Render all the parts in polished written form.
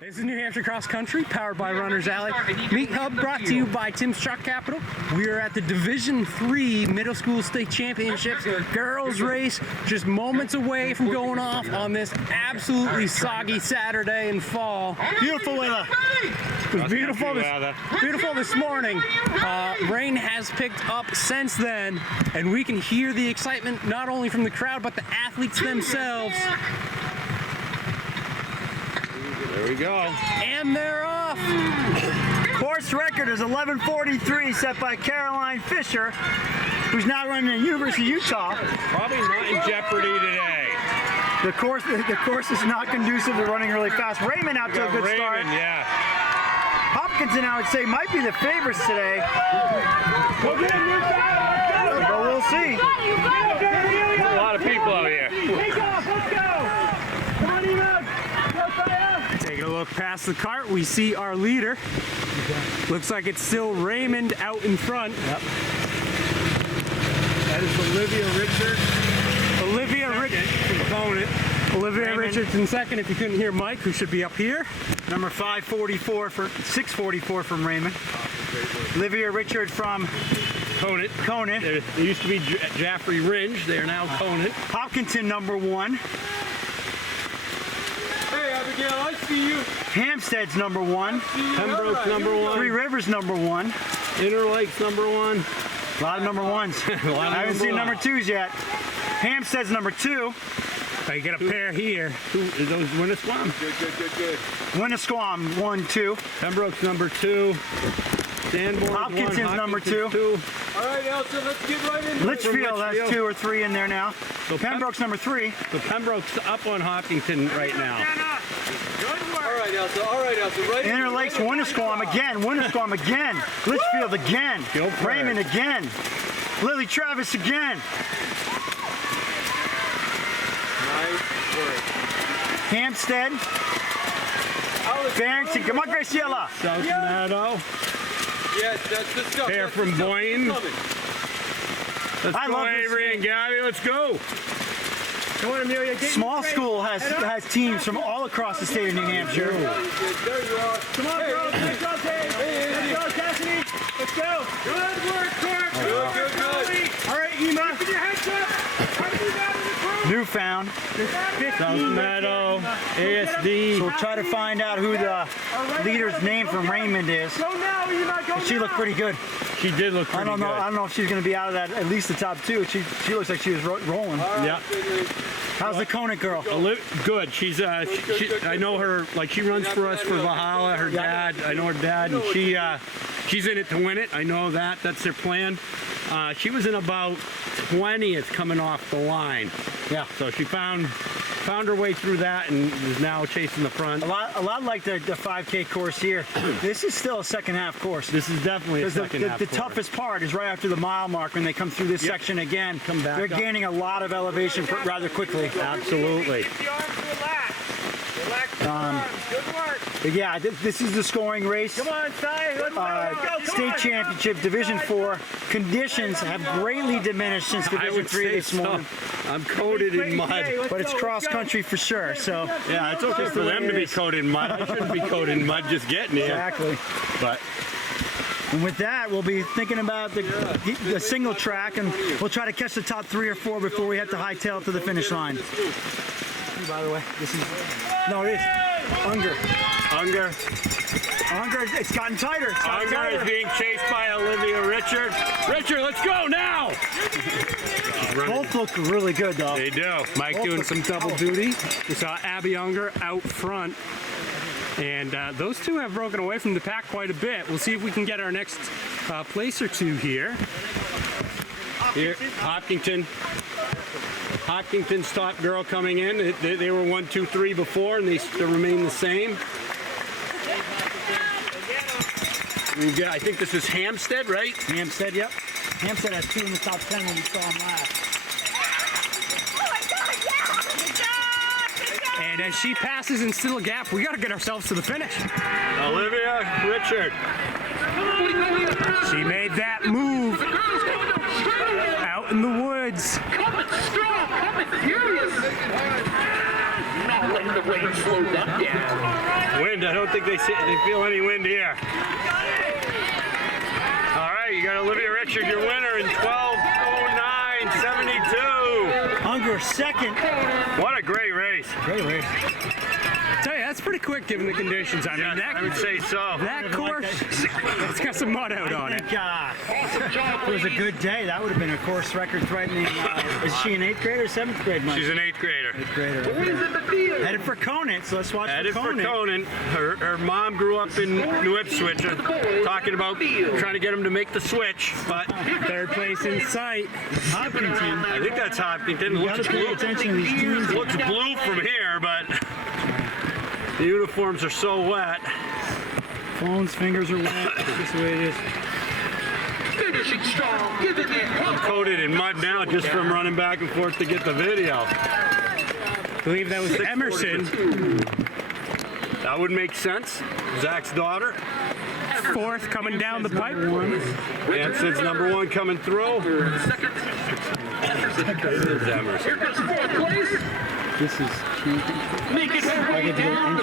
This is New Hampshire Cross Country, powered by Runner's Alley. Meet Hub brought to you by Tim's Truck Capital. We are at the Division III Middle School State Championships girls race, just moments away from going off on this absolutely soggy Saturday in fall. Beautiful weather. It was beautiful this morning. Rain has picked up since then, and we can hear the excitement not only from the crowd, but the athletes themselves. There we go. And they're off. Course record is 11:43, set by Caroline Fisher, who's now running at University of Utah. Probably not in jeopardy today. The course is not conducive to running really fast. Raymond out to a good start. Yeah. Hopkinton, I would say, might be the favorites today. But we'll see. There's a lot of people out here. Taking a look past the cart, we see our leader. Looks like it's still Raymond out in front. Yep. That is Olivia Richards. Olivia Richards in second, if you couldn't hear Mike, who should be up here. Number 644 from Raymond. Olivia Richard from Conant. There used to be Jaffrey Ringe. They are now Conant. Hopkinton, number 1. Hey, Abigail, I see you. Hampstead's number 1. Pembroke's number 1. Three Rivers, number 1. Interlake's number 1. A lot of number 1s. I haven't seen number 2s yet. Hampstead's number 2. So you get a pair here. Who is those Winnisquam? Good. Winnisquam, 1, 2. Pembroke's number 2. Sanborn's Hopkinson's 1. number 2. All right, Elsa, let's get right into it. Litchfield has 2 or 3 in there now. So Pembroke's number 3. So Pembroke's up on Hopkinton right now. All right, Elsa, right in. Interlake's Winnisquam again. Litchfield again. Go for Raymond it. again. Lily Travis again. Nice work. Hampstead. Barrington. Come on, Graciela. South Meadow. Yes, that's the stuff. Pair that's from the stuff. Boyne. It's coming. Let's I go, love this Avery and Gabby. Let's go. Come on, Amelia. Small school has teams from all across the state of New Hampshire. There you are. Come on, girls. Let's go, Dave. Let's go, Cassidy. Let's go. Good work, Clark. Good. All right, Ema. Keep your heads up. Newfound. South Meadow. ASD. So we'll try to find out who the leader's name from Raymond is. Go now, Ema. Go She looked pretty good. She did look pretty I don't know if she's going to be out of that, at least the top 2. She looks like she was rolling. Yeah. How's the Conant girl? Good. She's I know her, like she runs for us for Valhalla. Her dad, I know her dad, and she's in it to win it. I know that. That's their plan. She was in about 20th coming off the line. Yeah. So she found her way through that and is now chasing the front. A lot like the 5K course here. This is still a second half course. This is definitely a Because second half the course. toughest part is right after the mile mark when they come through this section again. Come back They're up. gaining a lot of elevation rather quickly. Absolutely. Keep the arms relaxed. Relax the arms. Good work. But yeah, this is the scoring race. Come on, Ty. Let's go. State Championship Division 4 conditions have greatly diminished since I Division would 3 say this so. morning. I'm coated in mud. But it's cross country for sure. So Yeah, it's okay for them to be coated in mud. I shouldn't be coated in mud just getting here. exactly. But And with that, we'll be thinking about the single track, and we'll try to catch the top 3 or 4 before we have to hightail it to the finish line. By the way, this is it is Unger. Unger, it's gotten tighter. Unger is being chased by Olivia Richard. Richard, let's go now! Both look really good, though. They do. Mike doing some double duty. We saw Abby Unger out front. And those two have broken away from the pack quite a bit. We'll see if we can get our next place or 2 here. Here, Hopkinton's top girl coming in. They were 1, 2, 3 before, and they remain the same. I think this is Hampstead, right? Hampstead, yep. Hampstead has 2 in the top 10 when we saw him last. And as she passes in still a gap, we got to get ourselves to the finish. Olivia Richard. She made that move out in the woods. Strong, furious. the rain slowed that down. Wind, I don't think they feel any wind here. All right, you got Olivia Richard, your winner in 12:09.72. Unger second. What a great race. Great race. Tell you, that's pretty quick given the conditions. I mean, Yes, that I would say so. that course, it's got some mud out on I it. think if it was a good day, that would have been a course record threatening. Is she an 8th grade or 7th grade, Mike? She's an 8th grader. 8th grader. Headed for Conant, so let's watch Headed for for Conant. Conant. Her mom grew up in New Ipswich, talking about trying to get him to make the switch, but Third place in sight. Hopkinton. I think that's Hopkinton. You gotta pay attention to these teams. Looks blue from here, but the uniforms are so wet. Phone's fingers are wet. That's the way it is. Finishing strong, giving it I'm coated in mud now just from running back and forth to get the video. I believe that was Emerson. That would make sense. Zach's daughter. Fourth coming down the pipe. Anson's #1 coming through. second. There's Emerson. Here comes fourth place. This is Making her way down the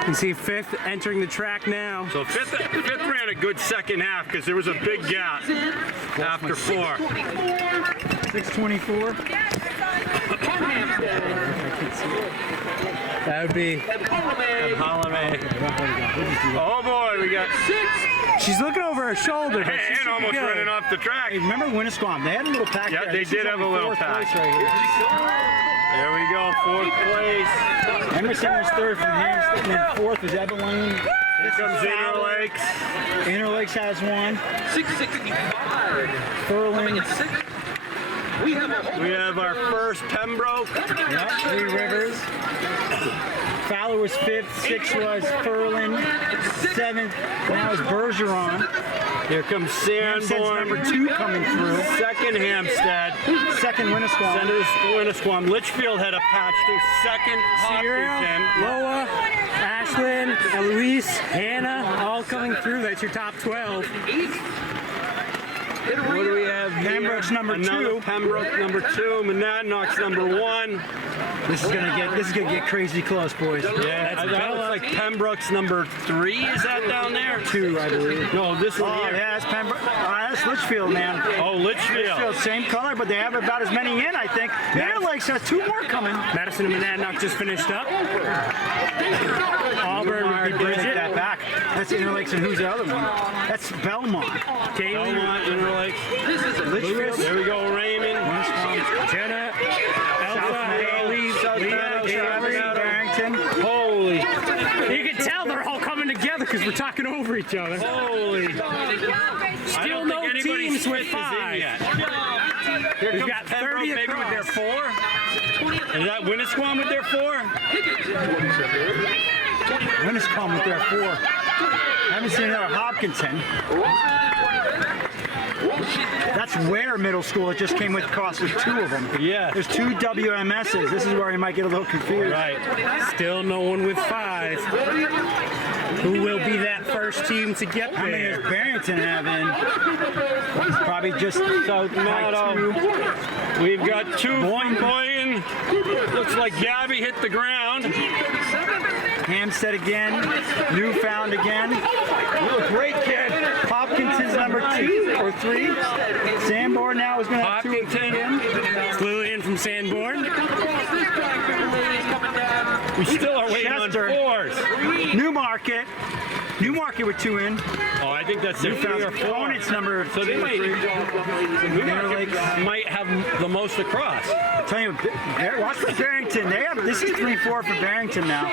You can see fifth entering the track now. So fifth ran a good second half because there was a big gap after 4. 6:24. That would be. Holliday. Oh boy, we got She's looking over her shoulder. But she's and almost good. running off the track. Hey, remember Winnisquam? They had a little pack Yeah, there. they This did is have a only little fourth pack. place right There we go, 4th place. here. Emerson was third from Hampstead, and then fourth was Ebeline. Here comes Interlakes. Interlakes has one. 665. Furling. We have a whole We have our first Pembroke. Yep, Three Rivers. Fowler was fifth. Sixth was Furlan. Seventh. Now is Bergeron. Here comes Hampstead's Sanborn. #2 coming through. Second Hampstead. Second Winnisquam. Centers Winnisquam. Litchfield had a patch through second. Sierra, Hopkinton. Loa, Ashlyn, Eloise, Hannah, all coming through. That's your top 12. What do we have here? Pembroke's Another #2. Pembroke #2. Monadnock's #1. This is gonna get crazy close, boys. Yeah, that looks like Pembroke's #3. Is that down there? 2, I believe. No, this one Oh, here. yeah, that's Pembroke. That's Litchfield, man. Oh, Litchfield. Litchfield, same color, but they have about as many in, I think. Interlakes has 2 more coming. Madison and Monadnock just finished up. Auburn would be Take Bridget. that back. That's Interlakes, and who's the other one? That's Belmont. Kaylee, Belmont, Interlakes. Litchfield. There we go, Raymond. Jenna, Elsa, Haley, South Leah, Meadow, South Avery. Meadow. Barrington. Holy, You can tell they're all coming together because we're talking over each other. holy. I Still don't no think anybody's teams with fifth is in 5. yet. Here We've comes got Pembroke 30 maybe with their across. 4. Is that Winnisquam with their 4? Winnisquam with their 4. I haven't seen another Hopkinton. That's Ware Middle School. It just came with across with 2 of them. Yeah. There's 2 WMSs. This is where you might get a little confused. Right. Still no one with 5. Who will be that first team to get How many does there? Barrington have in? It's probably just South Meadow. 2. We've got 2 Boyne. Looks like Gabby hit the ground. Hampstead again. Newfound again. You look great, kid. Hopkinton's #2 or 3. Sanborn now is going to have 2 Hopkinton. It's Lillian from Sanborn. We still are waiting Chester. on 4s. Newmarket. Newmarket with 2 in. Oh, I think that's their 3 or 4. Opponent's #2 So they or might, 3. Newmarket might have the most across. Tell you, watch for Barrington. This is 3-4 for Barrington now.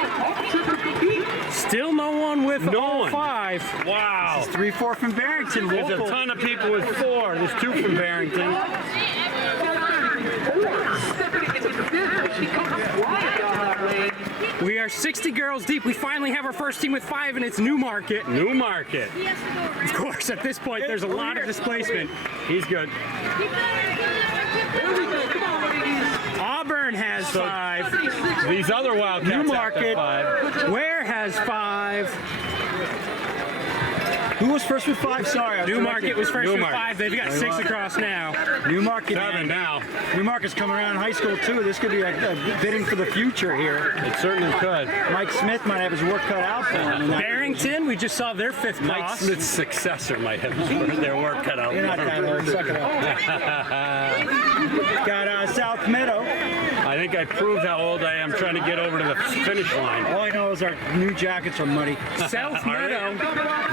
Still no one with No all one. 5. Wow. 3-4 from Barrington. There's a Local. ton of people with 4. There's 2 from Barrington. We are 60 girls deep. We finally have our first team with 5, and it's Newmarket. Newmarket. Of course, at this point, there's a lot of displacement. He's good. Auburn has 5. These other Wildcats Newmarket. have 5. Ware has 5. Who was first with 5? Sorry. Newmarket was first with Newmarket. 5. They've got 6 across now. Newmarket. 7 now. Newmarket's coming around in high school too. This could be a bidding for the future here. It certainly could. Mike Smith might have his work cut out for him. in that- Barrington, we just saw their 5th Mike cross. Smith's successor might have their work cut out. You're not that old. Suck it up. Got South Meadow. I think I proved how old I am trying to get over to the finish line. All I know is our new jackets are muddy. South All right. Meadow,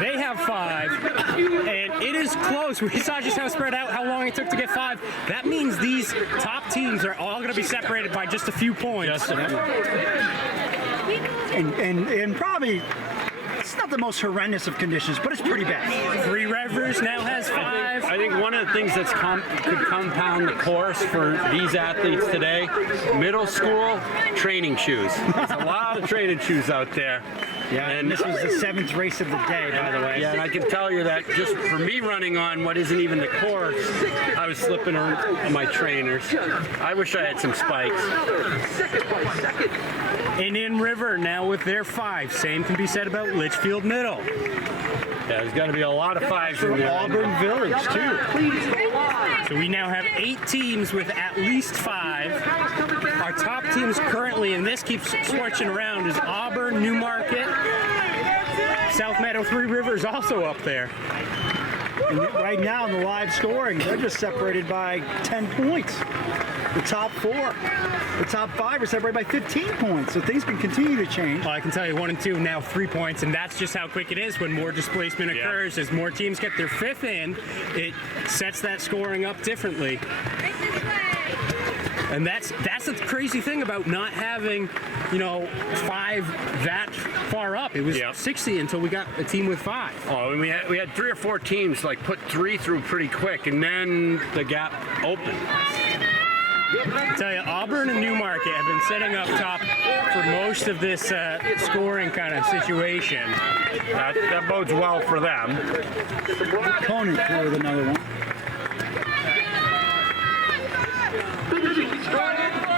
they have 5, and it is close. We saw just how spread out, how long it took to get 5. That means these top teams are all going to be separated by just a few points. And probably, it's not the most horrendous of conditions, but it's pretty bad. Three Rivers now has 5. I think one of the things that's could compound the course for these athletes today, middle school training shoes. There's a lot of training shoes out there. Yeah, and this was the 7th race of the day, by the way. Yeah, and I can tell you that just for me running on what isn't even the course, I was slipping on my trainers. I wish I had some spikes. Indian River now with their 5. Same can be said about Litchfield Middle. Yeah, there's got to be a lot of 5s in there. Auburn Village, too. So we now have 8 teams with at least 5. Our top teams currently, and this keeps switching around, is Auburn, Newmarket, South Meadow, Three Rivers also up there. And right now in the live scoring, they're just separated by 10 points. The top 4. The top 5 are separated by 15 points, so things can continue to change. Well, I can tell you 1 and 2 now 3 points, and that's just how quick it is when more displacement occurs. As more teams get their 5th in, it sets that scoring up differently. And that's the crazy thing about not having, 5 that far up. It was 60 until we got a team with 5. Oh, and we had 3 or 4 teams like put 3 through pretty quick, and then the gap opened. I tell you, Auburn and Newmarket have been setting up top for most of this scoring kind of situation. That bodes well for them. Opponent threw with another one.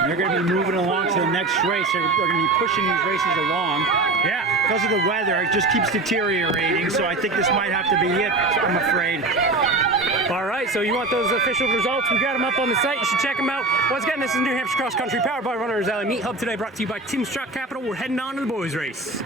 They're going to be moving along to the next race. They're going to be pushing these races along. Yeah. Because of the weather, it just keeps deteriorating, so I think this might have to be it, I'm afraid. All right, so you want those official results? We got them up on the site. You should check them out. Once again, this is New Hampshire Cross Country, powered by Runners Alley Meet Hub today, brought to you by Tim's Truck Capital. We're heading on to the boys race.